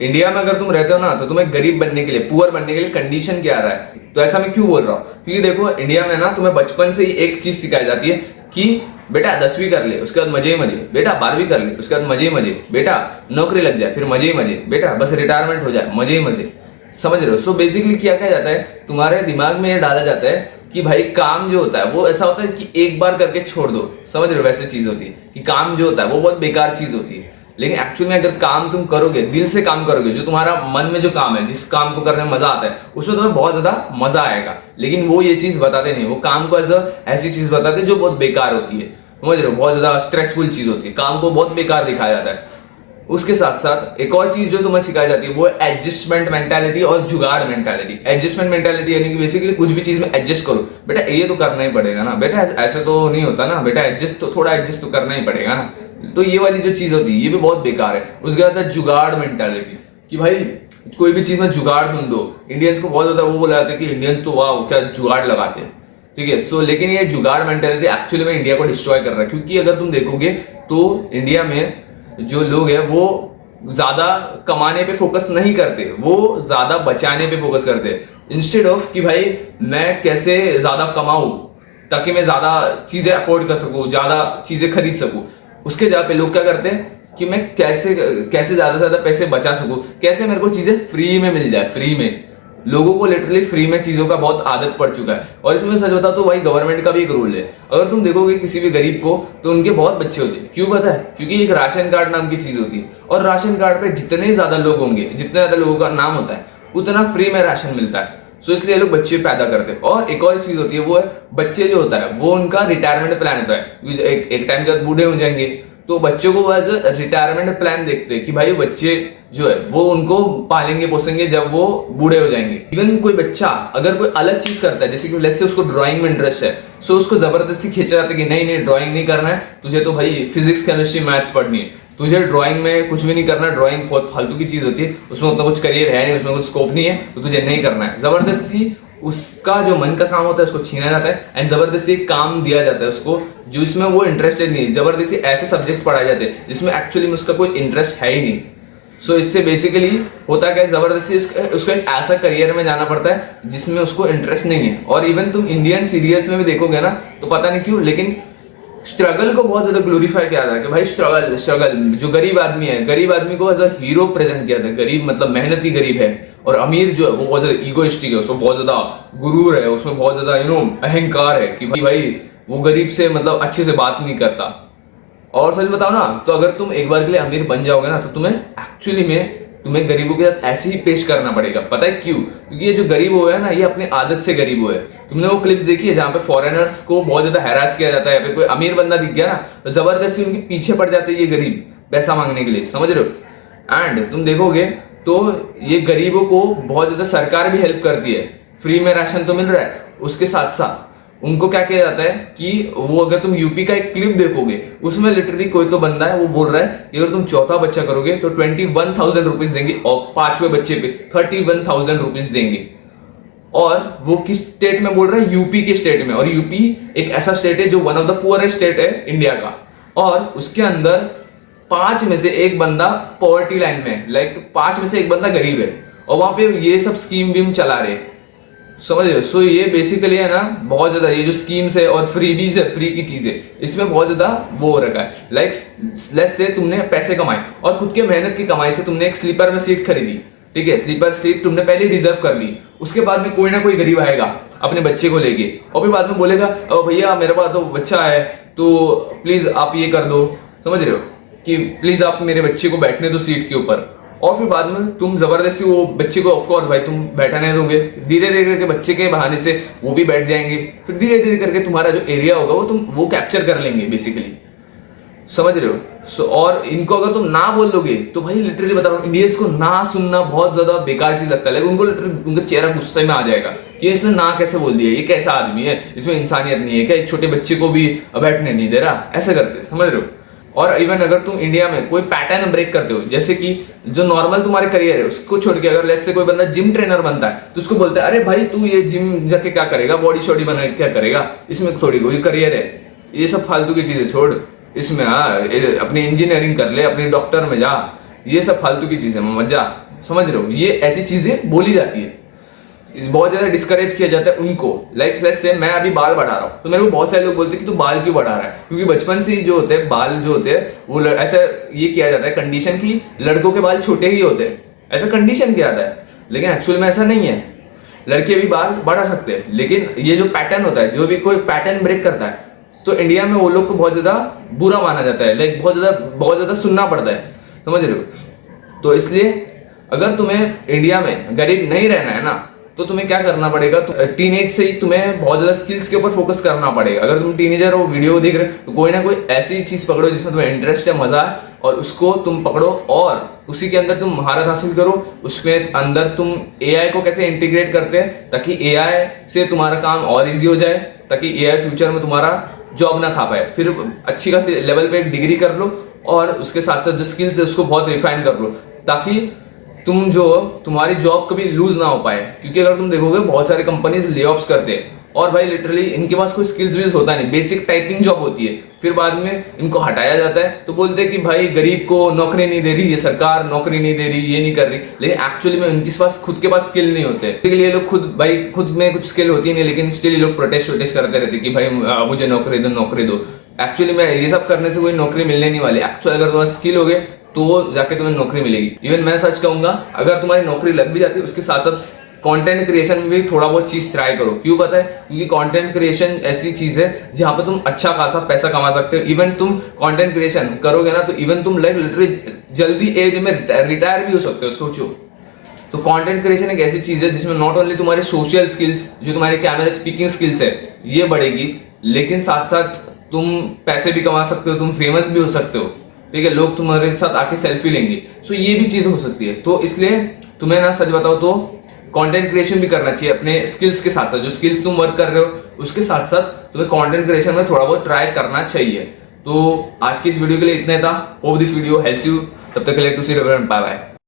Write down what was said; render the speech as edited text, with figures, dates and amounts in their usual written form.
India में अगर तुम रहते हो ना तो तुम्हें गरीब बनने के लिए, पुअर बनने के लिए कंडीशन क्या आ रहा है। तो ऐसा मैं क्यों बोल रहा हूँ, क्योंकि देखो इंडिया में ना तुम्हें बचपन से ही एक चीज सिखाई जाती है कि बेटा 10वीं कर ले उसके बाद मजे ही मजे, बेटा 12वीं कर ले उसके बाद मजे ही मजे, बेटा नौकरी लग जाए फिर मजे ही मजे, बेटा बस रिटायरमेंट हो जाए मजे ही मजे। समझ रहे हो। सो बेसिकली क्या कहा जाता है, तुम्हारे दिमाग में ये डाला जाता है कि भाई काम जो होता है वो ऐसा होता है कि एक बार करके छोड़ दो। समझ रहे हो, वैसे चीज होती है कि काम जो होता है वो बहुत बेकार चीज होती है। लेकिन एक्चुअल में अगर काम तुम करोगे, दिल से काम करोगे, जो तुम्हारा मन में जो काम है, जिस काम को करने में मजा आता है उसमें तुम्हें बहुत ज्यादा मजा आएगा। लेकिन वो ये चीज बताते नहीं, वो काम को ऐसी चीज बताते जो बहुत बेकार होती है। समझ रहे हो, बहुत ज्यादा स्ट्रेसफुल चीज होती है, काम को बहुत बेकार दिखाया जाता है। उसके साथ साथ एक और चीज जो तुम्हें सिखाई जाती है वो है एडजस्टमेंट मेंटालिटी और जुगाड़ मेंटालिटी। एडजस्टमेंट मेंटालिटी यानी कि बेसिकली कुछ भी चीज में एडजस्ट करो, बेटा ये तो करना ही पड़ेगा ना, बेटा ऐसे तो नहीं होता ना, बेटा एडजस्ट तो थोड़ा एडजस्ट तो करना ही पड़ेगा ना। तो ये वाली जो चीज होती है ये भी बहुत बेकार है। उसके बाद है जुगाड़ मेंटालिटी कि भाई कोई भी चीज में जुगाड़ ढूंढ दो। इंडियंस को बहुत ज्यादा वो बोला जाता है कि इंडियंस तो वाह क्या जुगाड़ लगाते हैं, ठीक है। सो लेकिन ये जुगाड़ मेंटालिटी एक्चुअली में इंडिया को डिस्ट्रॉय कर रहा है, क्योंकि अगर तुम देखोगे तो इंडिया में जो लोग हैं वो ज्यादा कमाने पे फोकस नहीं करते, वो ज्यादा बचाने पे फोकस करते हैं। इंस्टेड ऑफ कि भाई मैं कैसे ज्यादा कमाऊं ताकि मैं ज्यादा चीजें अफोर्ड कर सकूं, ज्यादा चीजें खरीद सकूं, उसके जगह पे लोग क्या करते हैं कि मैं कैसे कैसे ज्यादा से ज्यादा पैसे बचा सकूं, कैसे मेरे को चीजें फ्री में मिल जाए। फ्री में लोगों को लिटरली फ्री में चीजों का बहुत आदत पड़ चुका है। और इसमें सच बताओ तो भाई गवर्नमेंट का भी एक रूल है, अगर तुम देखोगे किसी भी गरीब को तो उनके बहुत बच्चे होते हैं। क्यों पता है, क्योंकि एक राशन कार्ड नाम की चीज होती है, और राशन कार्ड पे जितने ज्यादा लोग होंगे, जितने ज्यादा लोगों का नाम होता है उतना फ्री में राशन मिलता है। सो इसलिए लोग बच्चे पैदा करते हैं। और एक और चीज होती है वो है बच्चे जो होता है वो उनका रिटायरमेंट प्लान होता है। एक टाइम के बाद बूढ़े हो जाएंगे तो बच्चों को एज रिटायरमेंट प्लान देखते हैं कि भाई बच्चे जो है वो उनको पालेंगे पोसेंगे जब वो बूढ़े हो जाएंगे। इवन कोई बच्चा अगर कोई अलग चीज करता है, जैसे कि लेट्स से उसको ड्राइंग में इंटरेस्ट है, सो उसको जबरदस्ती खींचा जाता है कि नहीं नहीं ड्राइंग नहीं करना है तुझे, तो भाई फिजिक्स केमिस्ट्री मैथ्स पढ़नी है, तुझे ड्राइंग में कुछ भी नहीं करना, ड्राइंग बहुत फालतू की चीज होती है, उसमें उतना कुछ करियर है नहीं, उसमें कुछ स्कोप नहीं है, तो तुझे नहीं करना है। जबरदस्ती उसका जो मन का काम होता है उसको छीना जाता है एंड जबरदस्ती एक काम दिया जाता है उसको जो इसमें वो इंटरेस्टेड नहीं है। जबरदस्ती ऐसे सब्जेक्ट्स पढ़ाए जाते हैं जिसमें एक्चुअली में उसका कोई इंटरेस्ट है ही नहीं। सो इससे बेसिकली होता क्या है, जबरदस्ती उसको एक ऐसा करियर में जाना पड़ता है जिसमें उसको इंटरेस्ट नहीं है। और इवन तुम इंडियन सीरियल्स में भी देखोगे ना तो पता नहीं क्यों लेकिन स्ट्रगल को बहुत ज्यादा ग्लोरीफाई किया था कि भाई स्ट्रगल स्ट्रगल। जो गरीब आदमी है, गरीब आदमी को एज अ हीरो प्रेजेंट किया था। गरीब मतलब मेहनती गरीब है, और अमीर जो है वो बहुत ज्यादा ईगोइस्टिक है, उसमें बहुत ज्यादा गुरूर है, उसमें बहुत ज्यादा अहंकार है कि भाई वो गरीब से मतलब अच्छे से बात नहीं करता। और सच बताओ ना तो अगर तुम एक बार के लिए अमीर बन जाओगे ना तो तुम्हें गरीबों के साथ ऐसे ही पेश करना पड़ेगा। पता है क्यों? क्योंकि ये जो गरीब हुए हैं ना ये अपनी आदत से गरीब हुए हैं। तुमने वो क्लिप्स देखी है जहाँ पे फॉरेनर्स को बहुत ज्यादा हैरास किया जाता है, या फिर कोई अमीर बंदा दिख गया ना तो जबरदस्ती उनके पीछे पड़ जाते हैं ये गरीब पैसा मांगने के लिए। समझ रहे हो। एंड तुम देखोगे तो ये गरीबों को बहुत ज्यादा सरकार भी हेल्प करती है, फ्री में राशन तो मिल रहा है, उसके साथ साथ उनको क्या किया जाता है कि वो अगर तुम यूपी का एक क्लिप देखोगे उसमें लिटरली कोई तो बंदा है वो बोल रहा है कि अगर तुम चौथा बच्चा करोगे तो 21,000 रुपीज देंगे, और पांचवें बच्चे पे 31,000 रुपीज देंगे। और वो किस स्टेट में बोल रहा है? यूपी के स्टेट में। और यूपी एक ऐसा स्टेट है जो one of the poorest state है इंडिया का, और उसके अंदर 5 में से एक बंदा पॉवर्टी लाइन में है, लाइक 5 में से एक बंदा गरीब है, और वहां पे ये सब स्कीम बीम चला रहे। समझ रहे हो। सो ये बेसिकली है ना बहुत ज्यादा ये जो स्कीम्स है और फ्रीबीज है, फ्री की चीजें, इसमें बहुत ज्यादा वो हो रखा है। लाइक लेट्स से तुमने पैसे कमाए और खुद के मेहनत की कमाई से तुमने एक स्लीपर में सीट खरीदी, ठीक है, स्लीपर सीट तुमने पहले रिजर्व कर ली। उसके बाद में कोई ना कोई गरीब आएगा अपने बच्चे को लेके, और फिर बाद में बोलेगा भैया मेरे पास तो बच्चा है तो प्लीज आप ये कर दो। समझ रहे हो कि प्लीज आप मेरे बच्चे को बैठने दो सीट के ऊपर। और फिर बाद में तुम जबरदस्ती वो बच्चे को ऑफकोर्स भाई तुम बैठाने दोगे, धीरे धीरे करके बच्चे के बहाने से वो भी बैठ जाएंगे, फिर धीरे धीरे करके तुम्हारा जो एरिया होगा वो कैप्चर कर लेंगे बेसिकली। समझ रहे हो। सो और इनको अगर तुम ना बोल दोगे तो भाई लिटरली बता रहा हूँ इंडियंस को ना सुनना बहुत ज्यादा बेकार चीज लगता है। उनको लिटरली उनका चेहरा गुस्से में आ जाएगा कि इसने ना कैसे बोल दिया, ये कैसा आदमी है, इसमें इंसानियत नहीं है क्या, एक छोटे बच्चे को भी बैठने नहीं दे रहा, ऐसे करते। समझ रहे हो। और इवन अगर तुम इंडिया में कोई पैटर्न ब्रेक करते हो, जैसे कि जो नॉर्मल तुम्हारे करियर है उसको छोड़ के अगर लेट्स से कोई बंदा जिम ट्रेनर बनता है तो उसको बोलता है अरे भाई तू ये जिम जाके क्या करेगा, बॉडी शॉडी बना क्या करेगा, इसमें थोड़ी कोई करियर है, ये सब फालतू की चीजें छोड़, इसमें अपनी इंजीनियरिंग कर ले, अपनी डॉक्टर में जा, ये सब फालतू की चीजें मत जा, समझ रहे हो, ये ऐसी चीजें बोली जाती है, बहुत ज्यादा डिस्करेज किया जाता है उनको। लाइक लेट्स से मैं अभी बाल बढ़ा रहा हूँ तो मेरे को बहुत सारे लोग बोलते हैं कि तू बाल क्यों बढ़ा रहा है, क्योंकि बचपन से ही जो होते हैं बाल जो होते हैं वो ऐसा ये किया जाता है कंडीशन की लड़कों के बाल छोटे ही होते हैं, ऐसा कंडीशन किया जाता है। लेकिन एक्चुअल में ऐसा नहीं है, लड़के भी बाल बढ़ा सकते हैं। लेकिन ये जो पैटर्न होता है, जो भी कोई पैटर्न ब्रेक करता है तो इंडिया में वो लोग को बहुत ज्यादा बुरा माना जाता है, लाइक बहुत ज्यादा सुनना पड़ता है, समझ रहे हो। तो इसलिए अगर तुम्हें इंडिया में गरीब नहीं रहना है ना तो तुम्हें क्या करना पड़ेगा, तो टीनेज से ही तुम्हें बहुत ज्यादा स्किल्स के ऊपर फोकस करना पड़ेगा। अगर तुम टीनेजर हो, वीडियो देख रहे हो, तो कोई ना कोई ऐसी चीज पकड़ो जिसमें तुम्हें इंटरेस्ट है, मजा है, और उसको तुम पकड़ो और उसी के अंदर तुम महारत हासिल करो। उसमें अंदर तुम एआई को कैसे इंटीग्रेट करते हैं ताकि एआई से तुम्हारा काम और इजी हो जाए, ताकि एआई फ्यूचर में तुम्हारा जॉब ना खा पाए। फिर अच्छी खासी लेवल पे एक डिग्री कर लो और उसके साथ साथ जो स्किल्स है उसको बहुत रिफाइन कर लो, ताकि तुम जो तुम्हारी जॉब कभी लूज ना हो पाए। क्योंकि अगर तुम देखोगे बहुत सारे कंपनीज ले ऑफ्स करते हैं और भाई लिटरली इनके पास कोई स्किल्स वील्स होता नहीं, बेसिक टाइपिंग जॉब होती है, फिर बाद में इनको हटाया जाता है तो बोलते हैं कि भाई गरीब को नौकरी नहीं दे रही, ये सरकार नौकरी नहीं दे रही, ये नहीं कर रही। लेकिन एक्चुअली में उनके पास खुद के पास स्किल नहीं होते, इसके लिए लोग खुद में कुछ स्किल होती नहीं, लेकिन स्टिल ये लोग प्रोटेस्ट करते रहते कि भाई मुझे नौकरी दो नौकरी दो। एक्चुअली में ये सब करने से कोई नौकरी मिलने नहीं वाली। एक्चुअली अगर तुम्हारा स्किल हो गए तो जाके तुम्हें नौकरी मिलेगी। इवन मैं सच कहूंगा, अगर तुम्हारी नौकरी लग भी जाती है उसके साथ साथ कंटेंट क्रिएशन में भी थोड़ा बहुत चीज ट्राई करो। क्यों पता है, क्योंकि कंटेंट क्रिएशन ऐसी चीज है जहां पे तुम अच्छा खासा पैसा कमा सकते हो। इवन तुम कंटेंट क्रिएशन करोगे ना तो इवन तुम लाइक लिटरली जल्दी एज में रिटायर भी हो सकते हो, सोचो। तो कंटेंट क्रिएशन एक ऐसी चीज है जिसमें नॉट ओनली तुम्हारे सोशल स्किल्स, जो तुम्हारे कैमरा स्पीकिंग स्किल्स है, ये बढ़ेगी, लेकिन साथ साथ तुम पैसे भी कमा सकते हो, तुम फेमस भी हो सकते हो, ठीक है, लोग तुम्हारे साथ आके सेल्फी लेंगे। सो ये भी चीज हो सकती है। तो इसलिए तुम्हें ना सच बताओ तो कंटेंट क्रिएशन भी करना चाहिए अपने स्किल्स के साथ साथ। जो स्किल्स तुम वर्क कर रहे हो उसके साथ साथ तुम्हें कंटेंट क्रिएशन में थोड़ा बहुत ट्राई करना चाहिए। तो आज की इस वीडियो के लिए इतना था। Hope this video helps you. तब तक के लिए टू सी बाय बाय।